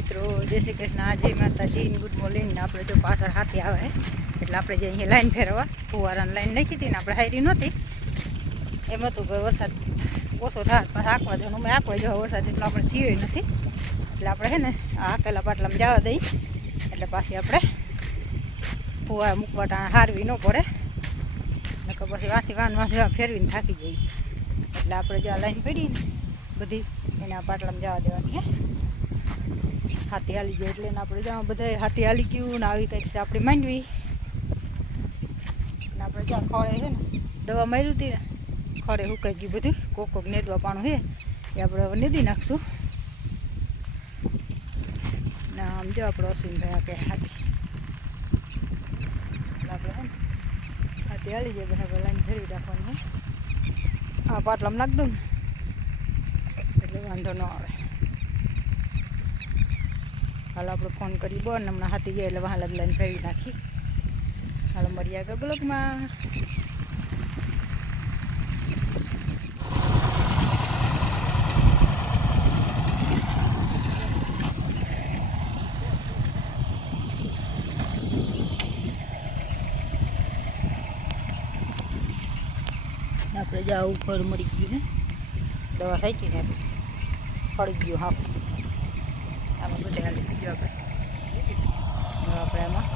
મિત્રો જય શ્રી કૃષ્ણ, જય માતાજી, ગુડ મોર્નિંગ. આપણે જો પાછળ હાથી આવે એટલે આપણે જે અહીંયા લાઈન ફેરવવા ફુવારાની લાઈન નાખી હતી ને આપણે હારી નહોતી એમ હતું કે વરસાદ ઓછો થાય પાછા આંકવા જવાનું. અમે આંકવા જવા વરસાદ એટલો આપણે થયો નથી એટલે આપણે છે ને આ આકેલા પાટલામાં જવા દઈ એટલે પાછી આપણે ફુવારા મૂકવા હારવી ન પડે નકર પછી વાંથી વાંથી ફેરવીને થાકી જઈએ. એટલે આપણે જો આ લાઈન પડી ને બધી એને આ પાટલામાં જવા દેવાની હે. હાથી હાલી ગયો એટલે આપણે જ્યાં બધા હાથી હાલી ગયું ને આવી કંઈક આપણે માંડવી ને આપણે જ્યાં ખોળે છે ને દવા માર્યું હતી ને ખોળે સુકાઈ ગયું બધું. કોક નેદવા પાણું છે એ આપણે હવે નેદી નાખશું. ને આમ જો આપણે અશ્વિનભાઈ કે હાથી આપણે છે ને હાથી હાલી જાય બધા લાઈન ફેરવી રાખવાની છે. આ પાટલામાં નાખ દઉં ને એટલે વાંધો ન આવે. હાલ આપણે ફોન કરી બોલ ને હમણાં હાથી જાય એટલે વહાં લાઈન ફેરવી નાખી. હાલ મળીએ આગળ બ્લોગમાં. આપણે જાવ ઉપર મળી ગયું ને દવા થાકી ને ફળી ગયું. હા આમાં બધે હાલી ગયું આપણે એમાં